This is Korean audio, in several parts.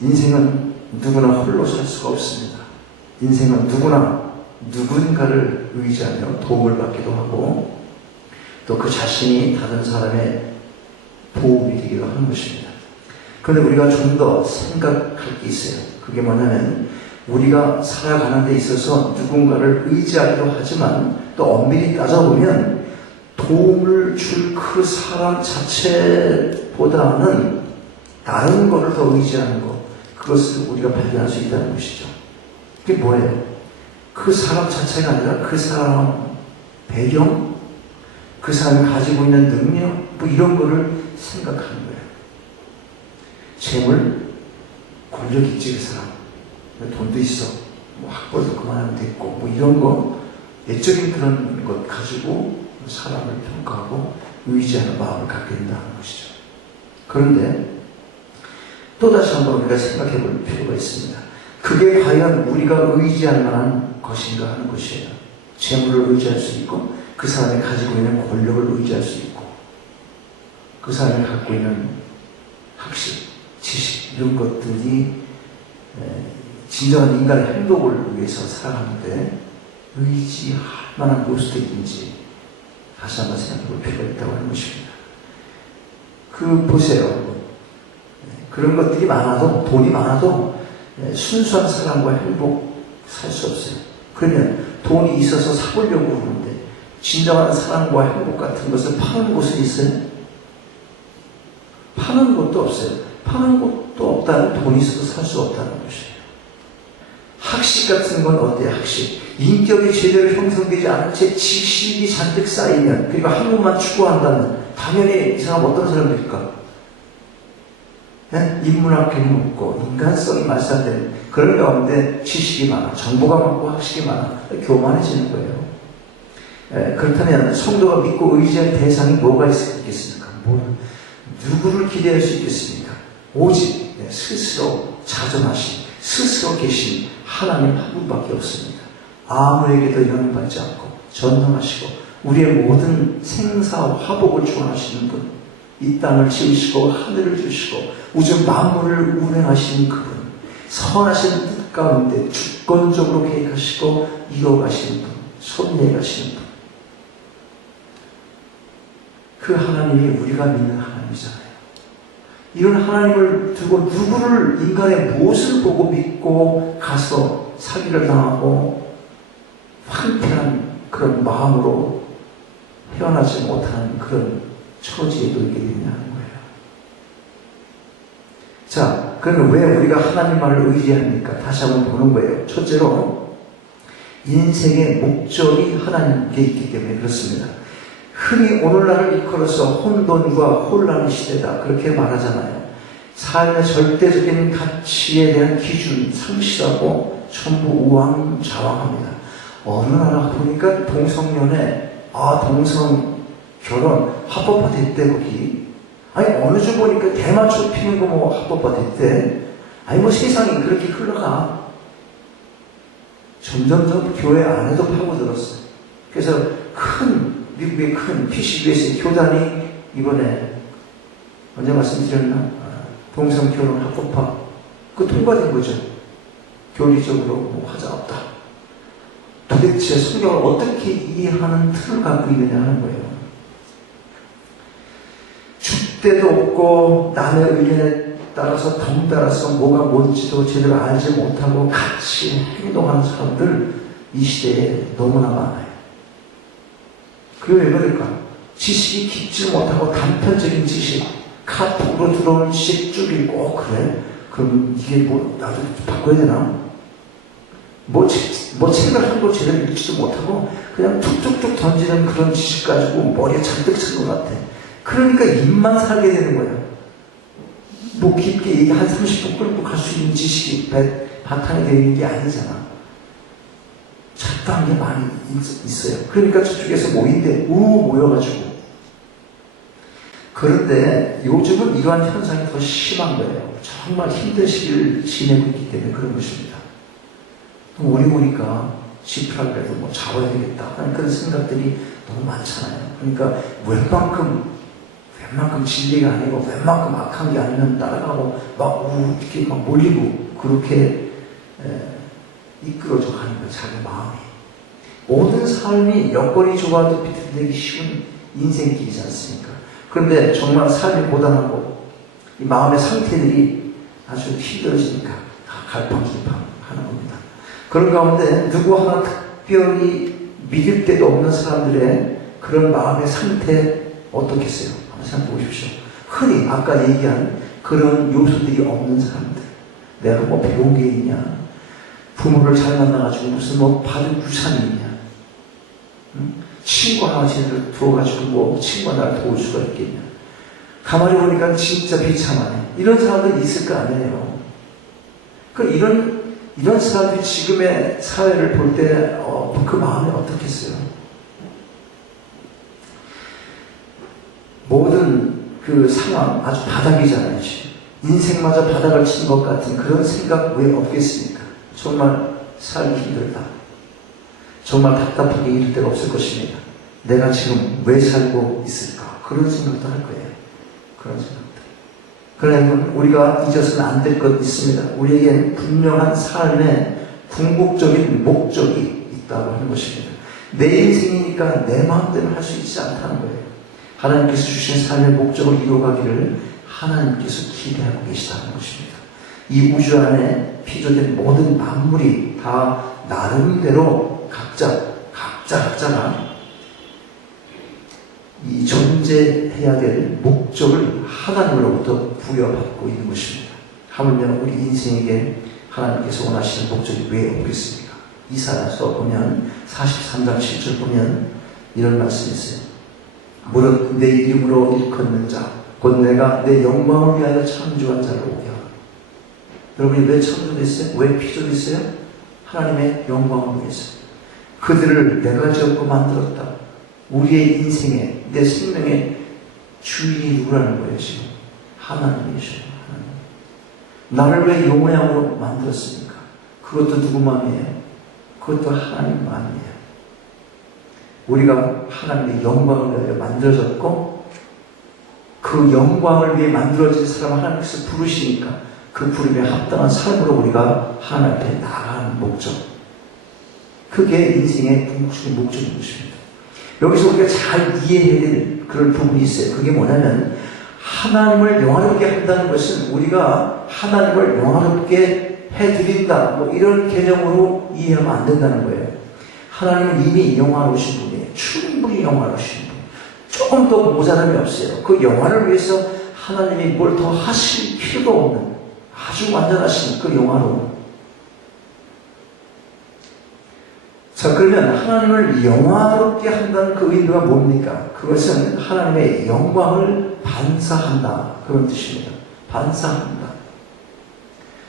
인생은 누구나 홀로 살 수가 없습니다. 인생은 누구나 누군가를 의지하며 도움을 받기도 하고 또 그 자신이 다른 사람의 도움이 되기도 하는 것입니다. 그런데 우리가 좀 더 생각할 게 있어요. 그게 뭐냐면 우리가 살아가는 데 있어서 누군가를 의지하기도 하지만 또 엄밀히 따져보면 도움을 줄 그 사람 자체보다는 다른 것을 더 의지하는 것, 그것을 우리가 발견할 수 있다는 것이죠. 그게 뭐예요? 그 사람 자체가 아니라 그 사람 배경, 그 사람이 가지고 있는 능력, 뭐 이런 거를 생각하는 거예요. 재물, 권력 있지 그 사람, 돈도 있어, 뭐 학벌도 그만하면 됐고, 뭐 이런 거, 내적인 그런 것 가지고 사람을 평가하고 의지하는 마음을 갖게 된다는 것이죠. 그런데 또다시 한번 우리가 생각해 볼 필요가 있습니다. 그게 과연 우리가 의지할 만한 것인가 하는 것이에요. 재물을 의지할 수 있고 그 사람이 가지고 있는 권력을 의지할 수 있고 그 사람이 갖고 있는 학식, 지식 이런 것들이 진정한 인간의 행복을 위해서 살아가는데 의지할 만한 요소들인지 다시 한번 생각해 볼 필요가 있다고 하는 것입니다. 보세요. 그런 것들이 많아도, 돈이 많아도 순수한 사랑과 행복 살 수 없어요. 그러면 돈이 있어서 사보려고 하는데 진정한 사랑과 행복 같은 것을 파는 곳은 있어요? 파는 곳도 없어요. 파는 곳도 없다는 돈이 있어서 살 수 없다는 것이에요. 학식 같은 건 어때요? 학식. 인격이 제대로 형성되지 않은 채 지식이 잔뜩 쌓이면, 그리고 한 것만 추구한다면 당연히 이 사람 어떤 사람들일까? 인문학교는 없고 인간성이 말살되는 그런 가운데 지식이 많아, 정보가 많고 학식이 많아, 교만해지는 거예요. 그렇다면 성도가 믿고 의지할 대상이 뭐가 있겠습니까? 누구를 기대할 수 있겠습니까? 오직 스스로 자정하신, 스스로 계신 하나님 한 분밖에 없습니다. 아무에게도 영향받지 않고 전능하시고 우리의 모든 생사 화복을 주관하시는 분, 이 땅을 지으시고 하늘을 주시고 우주 만물을 운행하시는 그분, 선하신 뜻 가운데 주권적으로 계획하시고 이뤄가시는 분, 손내가시는 분, 그 하나님이 우리가 믿는 하나님이잖아요. 이런 하나님을 두고 누구를, 인간의 무엇을 보고 믿고 가서 사기를 당하고 황폐한 그런 마음으로 헤어나지 못하는 그런 처지에 놓이게 되느냐 하는 거예요. 자, 그러면 왜 우리가 하나님만을 의지합니까? 다시 한번 보는 거예요. 첫째로 인생의 목적이 하나님께 있기 때문에 그렇습니다. 흔히 오늘날을 이끌어서 혼돈과 혼란의 시대다 그렇게 말하잖아요. 삶의 절대적인 가치에 대한 기준 상실하고 전부 우왕좌왕합니다. 어느 나라 보니까 동성연애, 동성 결혼 합법화됐대 거기. 아니 어느 주 보니까 대마초 피는 거 뭐 합법화됐대. 아니 뭐 세상이 그렇게 흘러가. 점점점 교회 안에도 파고들었어요. 그래서 미국의 큰 PCBS 교단이 이번에 언제 말씀드렸나? 동성 결혼 합법화 통과된 거죠. 교리적으로 뭐 하자 없다. 도대체 성경을 어떻게 이해하는 틀을 갖고 있느냐 하는 거예요. 줏대도 없고 남의 의견에 따라서 덩달아서 뭐가 뭔지도 제대로 알지 못하고 같이 행동하는 사람들 이 시대에 너무나 많아요. 그게 왜 그럴까? 지식이 깊지 못하고 단편적인 지식, 카톡으로 들어오는 지식 쭉 읽고 그래? 그럼 이게 나도 바꿔야 되나? 책을 한 권 제대로 읽지도 못하고 그냥 툭툭툭 던지는 그런 지식 가지고 머리에 잔뜩 찬 것 같아. 그러니까 입만 살게 되는 거야. 깊게 한 30분 끌고 갈 수 있는 지식이 바탕이 되어 있는 게 아니잖아. 잡다한 게 많이 있어요. 그러니까 저쪽에서 모여가지고. 그런데 요즘은 이러한 현상이 더 심한 거예요. 정말 힘든 시기를 지내고 있기 때문에 그런 것입니다. 우리 보니까 지프라그래도 뭐 잡아야 되겠다 하는 그런 생각들이 너무 많잖아요. 그러니까 웬만큼 웬만큼 진리가 아니고 웬만큼 악한 게 아니면 따라가고 이렇게 막 몰리고 그렇게 이끌어져 가는 거예요. 자기 마음이. 모든 삶이 여건이 좋아도 비틀대기 쉬운 인생길이지 않습니까? 그런데 정말 삶이 고단하고 이 마음의 상태들이 아주 힘들어지니까 다 갈팡질팡하는 겁니다. 그런 가운데 누구 하나 특별히 믿을 데도 없는 사람들의 그런 마음의 상태 어떻겠어요? 한번 생각해 보십시오. 흔히 아까 얘기한 그런 요소들이 없는 사람들. 내가 뭐 배운 게 있냐? 부모를 잘 만나가지고 무슨 뭐 받은 유산이 있냐? 친구 하나 제대로 두어가지고 뭐 친구가 나를 도울 수가 있겠냐? 가만히 보니까 진짜 비참하네. 이런 사람들이 있을 거 아니에요. 이런 사람들이 지금의 사회를 볼 때 그 마음이 어떻겠어요? 모든 그 상황 아주 바닥이잖아요. 지금. 인생마저 바닥을 친 것 같은 그런 생각 왜 없겠습니까? 정말 살기 힘들다. 정말 답답하게 이럴 데가 없을 것입니다. 내가 지금 왜 살고 있을까? 그런 생각도 할 거예요. 그런 생각들. 그러나 우리가 잊어서는 안 될 것 있습니다. 우리에겐 분명한 삶의 궁극적인 목적이 있다고 하는 것입니다. 내 인생이니까 내 마음대로 할 수 있지 않다는 거예요. 하나님께서 주신 삶의 목적을 이루어가기를 하나님께서 기대하고 계시다는 것입니다. 이 우주 안에 피조된 모든 만물이 다 나름대로 각자가 이 존재해야 될 목적을 하나님으로부터 부여받고 있는 것입니다. 하물며 우리 인생에게 하나님께서 원하시는 목적이 왜 없겠습니까? 이사야서 보면 43장 7절 보면 이런 말씀이 있어요. 무릇 내 이름으로 일컫는 자 곧 내가 내 영광을 위하여 창조한 자를 오게 하라. 여러분이 왜 창조됐어요? 왜 피조됐어요? 하나님의 영광을 위해서. 그들을 내가 지었고 만들었다. 우리의 인생에 내 생명의 주인이 누구라는 거예요 지금? 하나님이셔요. 하나님. 나를 왜 요 모양으로 만들었습니까? 그것도 누구 마음이에요? 그것도 하나님 마음이에요. 우리가 하나님의 영광을 위하여 만들어졌고 그 영광을 위해 만들어진 사람을 하나님께서 부르시니까 그 부름에 합당한 삶으로 우리가 하나님 앞에 나아가는 목적. 그게 인생의 궁극적인 목적인 것입니다. 여기서 우리가 잘 이해해야 될 그런 부분이 있어요. 그게 뭐냐면 하나님을 영화롭게 한다는 것은 우리가 하나님을 영화롭게 해드린다 뭐 이런 개념으로 이해하면 안 된다는 거예요. 하나님은 이미 영화로우신 분이에요. 충분히 영화로우신 분. 조금 더 모자람이 없어요. 그 영화를 위해서 하나님이 뭘 더 하실 필요도 없는 아주 완전하신 그 영화로움. 자, 그러면 하나님을 영화롭게 한다는 그 의미가 뭡니까? 그것은 하나님의 영광을 반사한다. 그런 뜻입니다. 반사한다.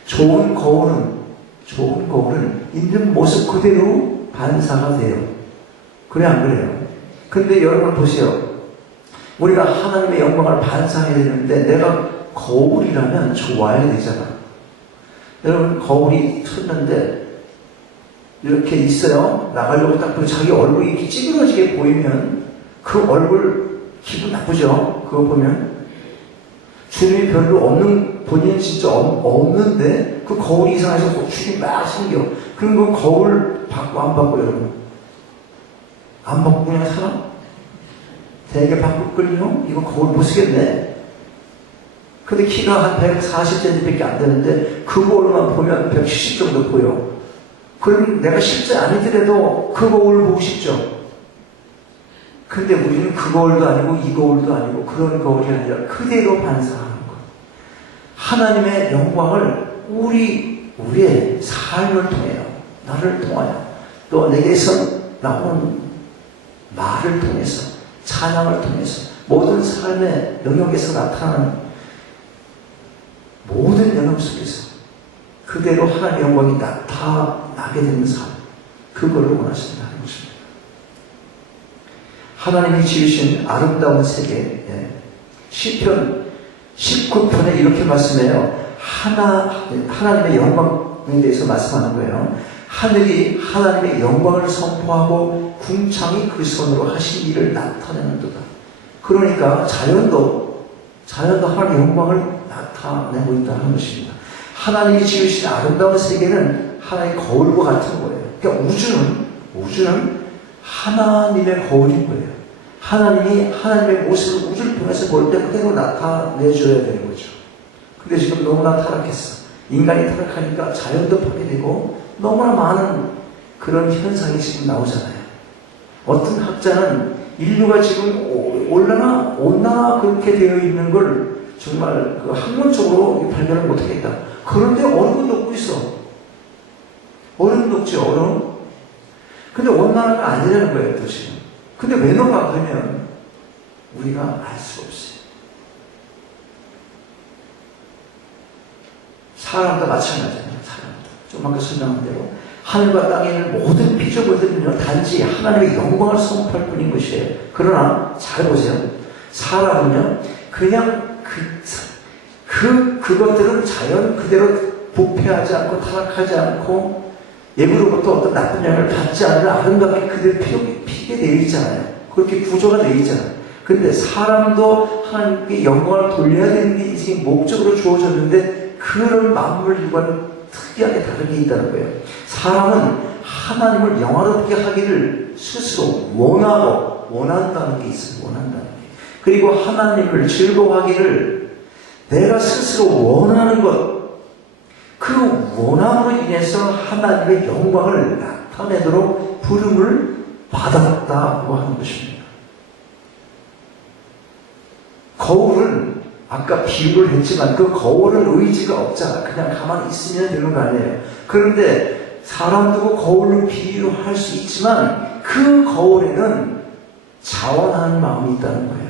좋은 거울은 있는 모습 그대로 반사가 돼요. 그래, 안 그래요? 근데 여러분 보세요. 우리가 하나님의 영광을 반사해야 되는데 내가 거울이라면 좋아야 되잖아. 여러분, 거울이 섰는데 이렇게 있어요. 나가려고 딱 보면 자기 얼굴이 이렇게 찌그러지게 보이면 그 얼굴 기분 나쁘죠? 그거 보면. 주님이 별로 없는, 본인은 진짜 없는데 그 거울이 이상해서 주님이 막 생겨. 그럼 그 거울 받고 안 받고 여러분? 안 받고 그냥 살아? 되게 바꿀걸요? 이거 거울 못 쓰겠네. 근데 키가 한 140cm 밖에 안 되는데 그 거울만 보면 170 정도 보여. 그럼 내가 실제 아니더라도 그 거울을 보고 싶죠. 근데 우리는 그 거울도 아니고 이 거울도 아니고 그런 거울이 아니라 그대로 반사하는 것. 하나님의 영광을 우리의 삶을 통해요. 나를 통하여 또 내게서 나오는 말을 통해서 찬양을 통해서 모든 삶의 영역에서 나타나는 모든 영역 속에서 그대로 하나님의 영광이 나타나게 되는 삶, 그거를 원하신다는 것입니다. 하나님이 지으신 아름다운 세계, 시편 19편에 이렇게 말씀해요. 하나님의 영광에 대해서 말씀하는 거예요. 하늘이 하나님의 영광을 선포하고 궁창이 그 손으로 하신 일을 나타내는도다. 그러니까 자연도 하나님의 영광을 나타내고 있다는 것입니다. 하나님이 지으신 아름다운 세계는 하나의 거울과 같은 거예요. 그러니까 우주는 하나님의 거울인 거예요. 하나님이 하나님의 모습을 우주를 통해서 볼 때 그대로 나타내줘야 되는 거죠. 근데 지금 너무나 타락했어. 인간이 타락하니까 자연도 파괴되고 너무나 많은 그런 현상이 지금 나오잖아요. 어떤 학자는 인류가 지금 온난화 그렇게 되어 있는 걸 정말 그 학문적으로 발견을 못하겠다. 그런데 얼음은 녹고 있어. 얼음 녹지, 얼음. 근데 온난화가 아니라는 거예요, 또 지금. 근데 왜 녹아? 그러면 우리가 알 수가 없어요. 사람도 마찬가지예요. 사람도. 좀 아까 설명한 대로 하늘과 땅에 있는 모든 피조물들은요 단지 하나님의 영광을 선포할 뿐인 것이에요. 그러나 잘 보세요. 사람은요 그냥 그것들은 자연 그대로 부패하지 않고 타락하지 않고 예부로부터 어떤 나쁜 영향을 받지 않으면 아름답게 그대로 피게 되어 있잖아요. 그렇게 구조가 되어 있잖아요. 근데 사람도 하나님께 영광을 돌려야 되는 게 인생의 목적으로 주어졌는데 그런 만물 일과는 특이하게 다른 게 있다는 거예요. 사람은 하나님을 영화롭게 하기를 스스로 원한다는 게 있어요. 원한다는 게. 그리고 하나님을 즐거워하기를 내가 스스로 원하는 것, 그 원함으로 인해서 하나님의 영광을 나타내도록 부름을 받았다고 하는 것입니다. 거울은 아까 비유를 했지만 그 거울은 의지가 없잖아. 그냥 가만히 있으면 되는 거 아니에요. 그런데 사람 두고 거울로 비유할 수 있지만 그 거울에는 자원하는 마음이 있다는 거예요.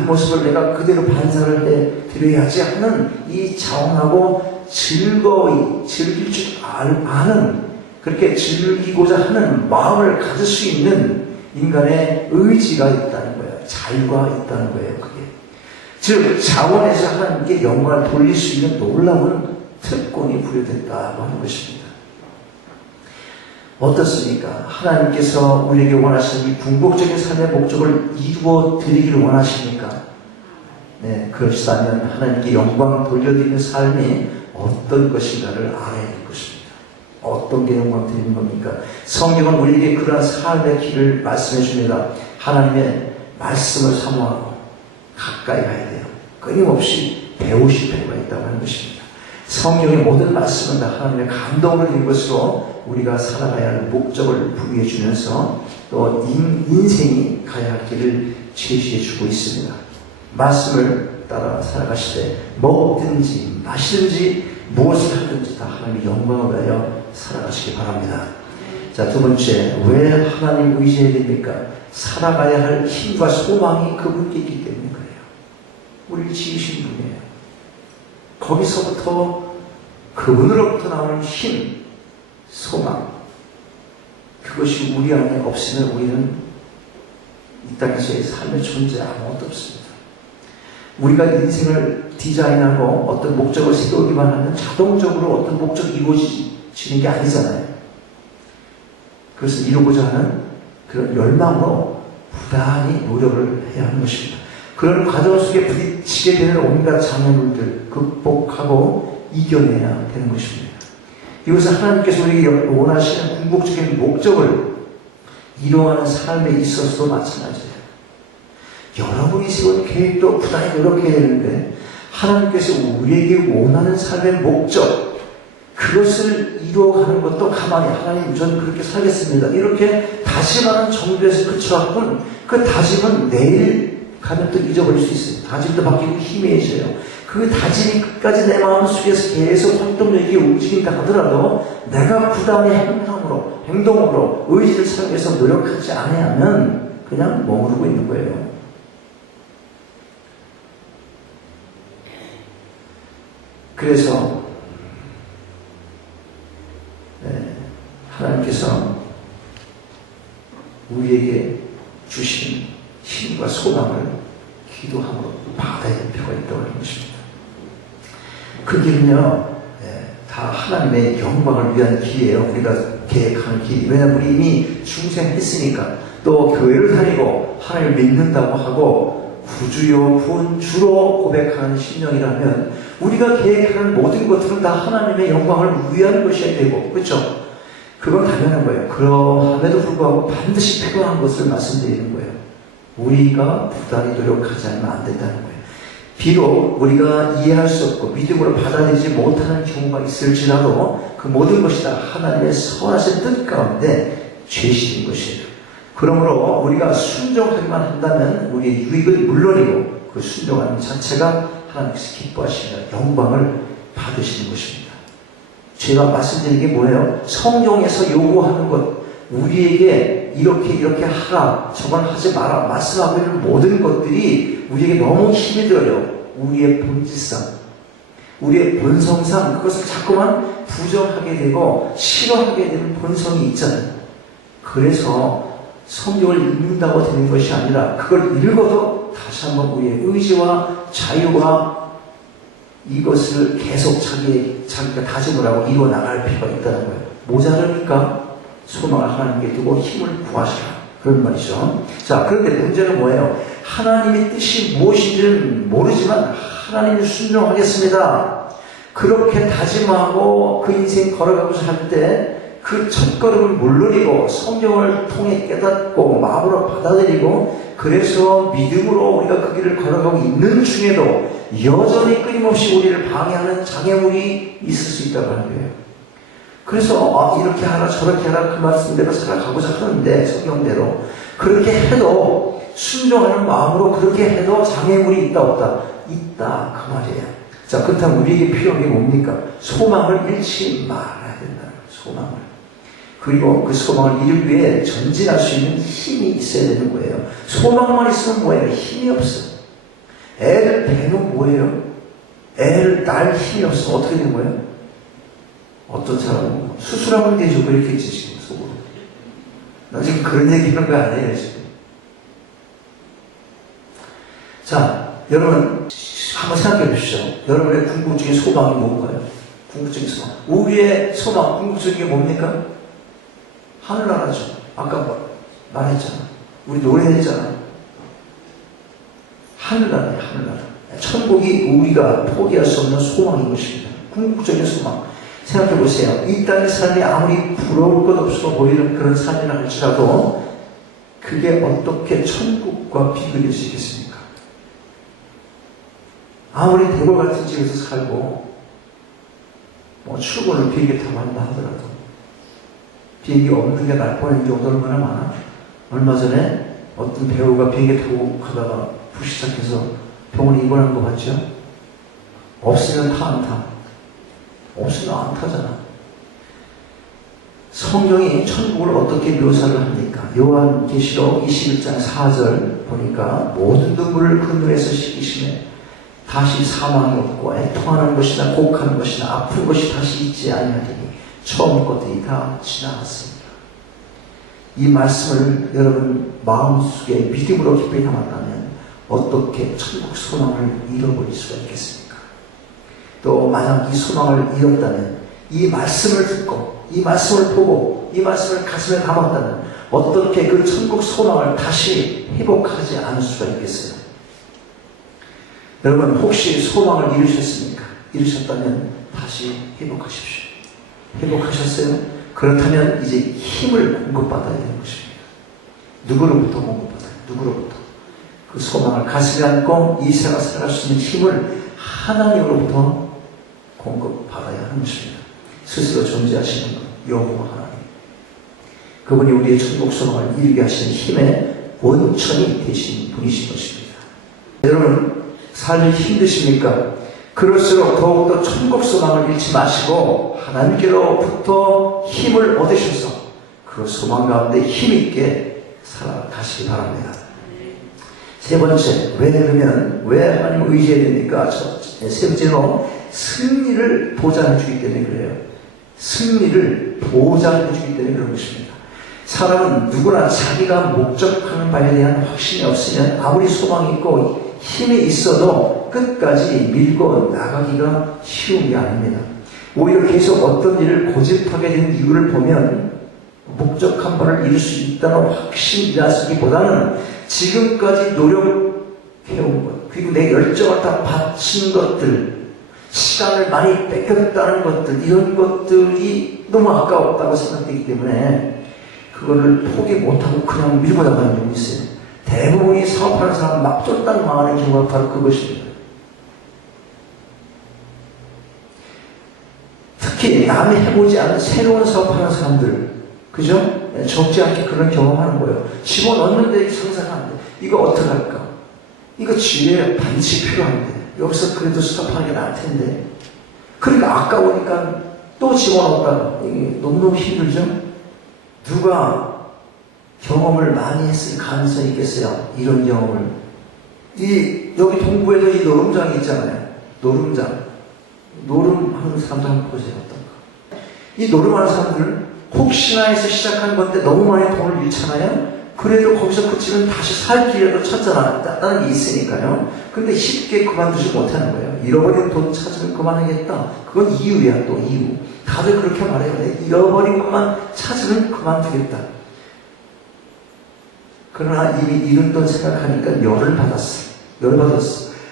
이 모습을 내가 그대로 반사를 해드려야지 하는 이 자원하고 즐거이 즐길 줄 아는 그렇게 즐기고자 하는 마음을 가질 수 있는 인간의 의지가 있다는 거예요. 자유가 있다는 거예요. 그게. 즉 자원에서 하나님께 영광을 돌릴 수 있는 놀라운 특권이 부여됐다고 하는 것입니다. 어떻습니까? 하나님께서 우리에게 원하시는 이 궁극적인 삶의 목적을 이루어 드리기를 원하십니까? 네, 그렇다면 하나님께 영광 돌려드리는 삶이 어떤 것인가를 알아야 될 것입니다. 어떤 게 영광 드리는 겁니까? 성경은 우리에게 그러한 삶의 길을 말씀해 줍니다. 하나님의 말씀을 사모하고 가까이 가야 돼요. 끊임없이 배우실 필요가 있다고 하는 것입니다. 성경의 모든 말씀은 다 하나님의 감동으로 된 것으로 우리가 살아가야 할 목적을 부여해 주면서 또 인생이 가야 할 길을 제시해 주고 있습니다. 말씀을 따라 살아가실 때 먹든지 마시든지 무엇을 하든지 다 하나님의 영광을 위하여 살아가시기 바랍니다. 자, 두 번째, 왜 하나님 의지해야 됩니까? 살아가야 할 힘과 소망이 그분께 있기 때문에 그래요. 우리를 지으신 분이에요. 거기서부터 그분으로부터 나오는 힘, 소망, 그것이 우리 안에 없으면 우리는 이 땅에서의 삶의 존재 아무것도 없습니다. 우리가 인생을 디자인하고 어떤 목적을 세우기만 하면 자동적으로 어떤 목적이 이루어지는 게 아니잖아요. 그것을 이루고자 하는 그런 열망으로 부단히 노력을 해야 하는 것입니다. 그런 과정 속에 부딪히게 되는 온갖 장애물들 극복하고 이겨내야 되는 것입니다. 이것은 하나님께서 우리에게 원하시는 궁극적인 목적을 이루어가는 삶에 있어서도 마찬가지예요. 여러분이 세운 계획도 부단히 노력해야 되는데 하나님께서 우리에게 원하는 삶의 목적, 그것을 이루어가는 것도 가만히 하나님 저는 그렇게 살겠습니다. 이렇게 다짐하는 정도에서 그쳐갖고는 그 다짐은 내일 가면 또 잊어버릴 수 있어요. 다짐도 바뀌고 희미해져요. 그 다짐이 끝까지 내 마음속에서 계속 활동력이 움직인다 하더라도 내가 부단히 행동으로 의지를 찾기 위해서 노력하지 않으면 그냥 머무르고 있는 거예요. 그래서 하나님께서 우리에게 주신 힘과 소망을 기도함으로 받아야 될 필요가 있다고 하는 것입니다. 그 길은요, 다 하나님의 영광을 위한 길이에요. 우리가 계획하는 길이. 왜냐하면 우리 이미 중생했으니까. 또 교회를 다니고 하나님을 믿는다고 하고 구주요 구원주로 고백하는 심령이라면 우리가 계획하는 모든 것들은 다 하나님의 영광을 위한 것이어야 되고, 그렇죠? 그건 당연한 거예요. 그럼에도 불구하고 반드시 필요한 것을 말씀드리는 거예요. 우리가 부단히 노력하지 않으면 안 된다는 거예요. 비록 우리가 이해할 수 없고 믿음으로 받아들이지 못하는 경우가 있을지라도 그 모든 것이 다 하나님의 선하신 뜻 가운데 죄식인 것이에요. 그러므로 우리가 순종하기만 한다면 우리의 유익은 물론이고 그 순종하는 자체가 하나님께서 기뻐하시며 영광을 받으시는 것입니다. 제가 말씀드린 게 뭐예요? 성경에서 요구하는 것, 우리에게 이렇게 하라, 저건 하지 마라, 말씀하고 있는 모든 것들이 우리에게 너무 힘이 들어요. 우리의 본질상, 우리의 본성상 그것을 자꾸만 부정하게 되고 싫어하게 되는 본성이 있잖아요. 그래서 성경을 읽는다고 되는 것이 아니라 그걸 읽어도 다시 한번 우리의 의지와 자유와 이것을 계속 자기가 다짐을 하고 이루어나갈 필요가 있다는 거예요. 모자르니까 소망을 하나님께 두고 힘을 구하시라. 그런 말이죠. 자, 그런데 문제는 뭐예요? 하나님의 뜻이 무엇인지는 모르지만 하나님을 순종하겠습니다. 그렇게 다짐하고 그 인생 걸어가고자 할 때 그 첫걸음을 물러리고 성경을 통해 깨닫고 마음으로 받아들이고 그래서 믿음으로 우리가 그 길을 걸어가고 있는 중에도 여전히 끊임없이 우리를 방해하는 장애물이 있을 수 있다고 하는 거예요. 그래서 이렇게 하라 저렇게 하라 그 말씀대로 살아가고자 하는데 성경대로 그렇게 해도 순종하는 마음으로 그렇게 해도 장애물이 있다 없다? 있다 그 말이에요. 자, 그렇다면 우리에게 필요한 게 뭡니까? 소망을 잃지 말아야 된다는 거예요. 소망을. 그리고 그 소망을 이루기 위해 전진할 수 있는 힘이 있어야 되는 거예요. 소망만 있으면 뭐예요? 힘이 없어. 애를 배는 뭐예요? 애를 낳을 힘이 없으면 어떻게 되는 거예요? 어떤 사람은 수술하면 되죠. 그렇겠지 지금 속으로. 나 지금 그런 얘기하는 거 아니에요 지금. 자, 여러분 한번 생각해 보시죠. 여러분의 궁극적인 소망이 뭔가요? 궁극적인 소망. 우리의 소망, 궁극적인 게 뭡니까? 하늘나라죠. 아까 말했잖아. 우리 노래했잖아. 하늘나라예요, 하늘나라. 천국이 우리가 포기할 수 없는 소망인 것입니다. 궁극적인 소망. 생각해 보세요. 이 땅의 삶이 아무리 부러울 것 없어 보이는 그런 삶이라 할지라도 그게 어떻게 천국과 비교될 수 있겠습니까? 아무리 대궐 같은 집에서 살고 출근을 비행기 타고 한다 하더라도 비행기 없는 게 날 뻔한 경우도 얼마나 많아? 얼마 전에 어떤 배우가 비행기 타고 가다가 불시착해서 병원에 입원한 거 봤죠? 없으면 타 안 타? 없으면 안 타잖아. 성경이 천국을 어떻게 묘사를 합니까? 요한계시록 21장 4절 보니까 모든 눈물을 그 눈에서 씻기시네. 다시 사망이 없고 애통하는 것이나 곡하는 것이나 아픈 것이 다시 있지 아니하리니 처음 것들이 다 지나갔습니다. 이 말씀을 여러분 마음속에 믿음으로 깊이 담았다면 어떻게 천국 소망을 잃어버릴 수가 있겠습니까? 또 만약 이 소망을 잃었다면 이 말씀을 듣고 이 말씀을 보고 이 말씀을 가슴에 담았다면 어떻게 그 천국 소망을 다시 회복하지 않을 수가 있겠어요? 여러분 혹시 소망을 잃으셨습니까? 잃으셨다면 다시 회복하십시오. 회복하셨어요? 그렇다면 이제 힘을 공급받아야 되는 것입니다. 누구로부터 공급받아요? 누구로부터? 그 소망을 가슴에 안고 이 세상을 살아갈 수 있는 힘을 하나님으로부터 공급받아야 하는 것입니다. 스스로 존재하시는 것, 여호와 하나님. 그분이 우리의 천국 소망을 이루게 하시는 힘의 원천이 되신 분이신 것입니다. 여러분 삶이 힘드십니까? 그럴수록 더욱더 천국 소망을 잃지 마시고 하나님께로부터 힘을 얻으셔서 그 소망 가운데 힘있게 살아가시기 바랍니다. 세 번째, 왜 하나님을 의지해야 됩니까? 세 번째로 승리를 보장해 주기 때문에 그래요. 승리를 보장해 주기 때문에 그런 것입니다. 사람은 누구나 자기가 목적하는 바에 대한 확신이 없으면 아무리 소망이 있고 힘이 있어도 끝까지 밀고 나가기가 쉬운 게 아닙니다. 오히려 계속 어떤 일을 고집하게 되는 이유를 보면 목적한 바를 이룰 수 있다는 확신이라기보다는 지금까지 노력해온 것, 그리고 내 열정을 다 바친 것들, 시간을 많이 뺏겼다는 것들, 이런 것들이 너무 아까웠다고 생각되기 때문에 그거를 포기 못하고 그냥 밀고 나가는 경우 있어요. 대부분이 사업하는 사람 막 쫓다가 망하는 경우가 바로 그것입니다. 특히 남이 해보지 않은 새로운 사업하는 사람들, 그죠? 적지 않게 그런 경험하는 거예요. 집어넣는데 상상이 안 돼. 이거 어떡할까? 이거 지혜에 반드시 필요한데 여기서 그래도 스톱하는 게 나을 텐데. 그러니까 아까우니까 또 집어넣었다가 이게 너무너무 힘들죠? 누가 경험을 많이 했을 가능성이 있겠어요? 이런 경험을. 여기 동부에도 이 노름장이 있잖아요. 노름장. 노름하는 사람들 한번 보세요. 어떤가. 이 노름하는 사람들은 혹시나 해서 시작한 건데 너무 많이 돈을 잃잖아요? 그래도 거기서 그치면 다시 살 기회도 찾잖아. 게 있으니까요. 근데 쉽게 그만두지 못하는 거예요. 잃어버린 돈 찾으면 그만하겠다. 그건 이유야, 또 이유. 다들 그렇게 말해요. 잃어버린 것만 찾으면 그만두겠다. 그러나 이미 잃은 돈 생각하니까 열을 받았어.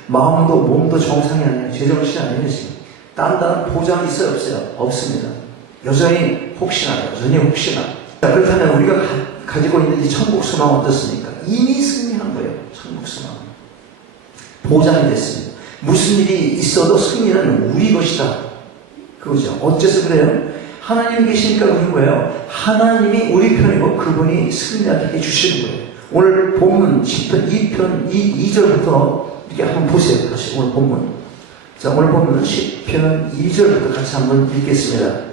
마음도 몸도 정상이 아니에요. 제정신이 아니에요, 지금. 딴다는 보장이 있어요, 없어요? 없습니다. 여전히 혹시나. 자, 그렇다면 우리가 가지고 있는 이 천국소망은 어떻습니까? 이미 승리한 거예요, 천국소망은. 보장이 됐습니다. 무슨 일이 있어도 승리는 우리 것이다. 그거죠. 어째서 그래요? 하나님이 계시니까 그런 거예요. 하나님이 우리 편이고 그분이 승리하게 해주시는 거예요. 오늘 본문 10편 2편 2절부터 이렇게 한번 보세요. 다시 오늘 본문. 자, 오늘 본문은 10편 2절부터 같이 한번 읽겠습니다.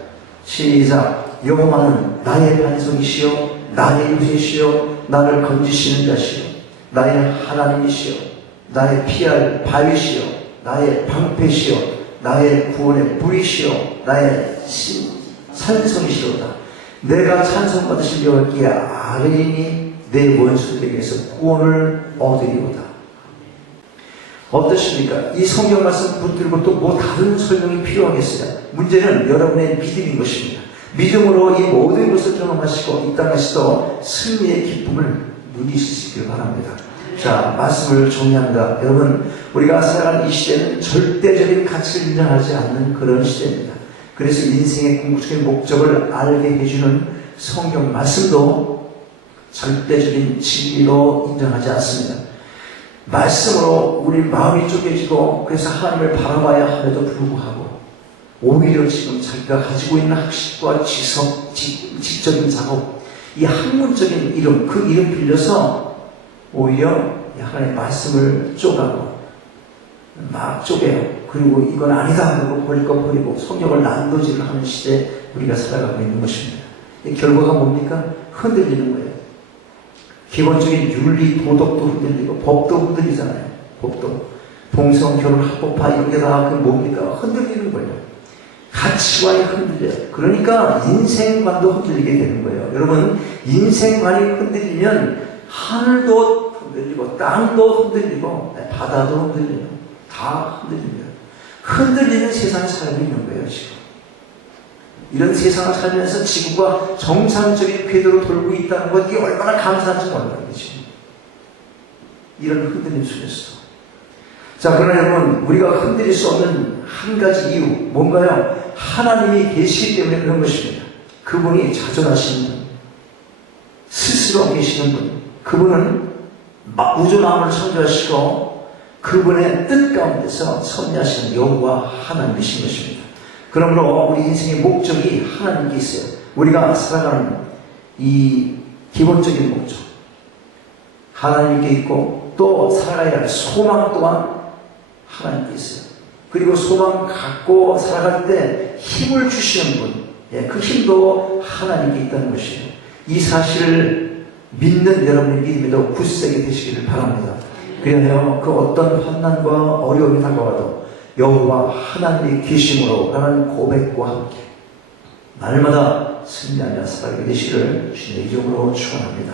시작. 여호와는 나의 반석이시요 나의 요새시요 나를 건지시는 자시요 나의 하나님이시요 나의 피할 바위시요 나의 방패시요 나의 구원의 불이시요 나의 산성이시로다. 내가 찬송받으실 여호와께 아뢰이니 내 원수들에게서 구원을 얻으리로다. 어떠십니까? 이 성경 말씀 붙들고 또 뭐 다른 설명이 필요하겠어요? 문제는 여러분의 믿음인 것입니다. 믿음으로 이 모든 것을 경험하시고 이 땅에서도 승리의 기쁨을 누리실 수 있기를 바랍니다. 자, 말씀을 정리합니다. 여러분, 우리가 살아가는 이 시대는 절대적인 가치를 인정하지 않는 그런 시대입니다. 그래서 인생의 궁극적인 목적을 알게 해주는 성경 말씀도 절대적인 진리로 인정하지 않습니다. 말씀으로 우리 마음이 쪼개지고 그래서 하나님을 바라봐야 함에도 불구하고 오히려 지금 자기가 가지고 있는 학식과 지적인 작업, 이 학문적인 이름, 그 이름 빌려서 오히려 하나님의 말씀을 쪼가고 막 쪼개요. 그리고 이건 아니다 하고 버릴 거 버리고 성경을 난도질을 하는 시대에 우리가 살아가고 있는 것입니다. 이 결과가 뭡니까? 흔들리는 거예요. 기본적인 윤리, 도덕도 흔들리고 법도 흔들리잖아요. 법도. 동성, 결혼, 합법화 이런 게 다 그 뭡니까? 흔들리는 거예요. 가치관이 흔들려요. 그러니까 인생관도 흔들리게 되는 거예요. 여러분, 인생관이 흔들리면 하늘도 흔들리고 땅도 흔들리고 바다도 흔들려요. 다 흔들립니다. 흔들리는 세상에 살고 있는 거예요, 지금. 이런 세상을 살면서 지구가 정상적인 궤도로 돌고 있다는 것, 이게 얼마나 감사한지 몰라요, 지금. 이런 흔들림 속에서. 자, 그러나 여러분, 우리가 흔들릴 수 없는 한 가지 이유, 뭔가요? 하나님이 계시기 때문에 그런 것입니다. 그분이 자존하시는 분, 스스로 계시는 분, 그분은 우주 만물을 창조하시고 그분의 뜻 가운데서 섭리하시는 여호와 하나님이신 것입니다. 그러므로 우리 인생의 목적이 하나님께 있어요. 우리가 살아가는 이 기본적인 목적, 하나님께 있고 또 살아가야 할 소망 또한 하나님께 있어요. 그리고 소망 갖고 살아갈 때 힘을 주시는 분, 그 힘도 하나님께 있다는 것이에요. 이 사실을 믿는 여러분의 믿음이 더 굳세게 되시기를 바랍니다. 그래야 그 어떤 환난과 어려움이 다가와도 여호와 하나님이 계심으로 라는 고백과 함께 날마다 승리하며 살아가게 되시기를 주님의 이름으로 축원합니다.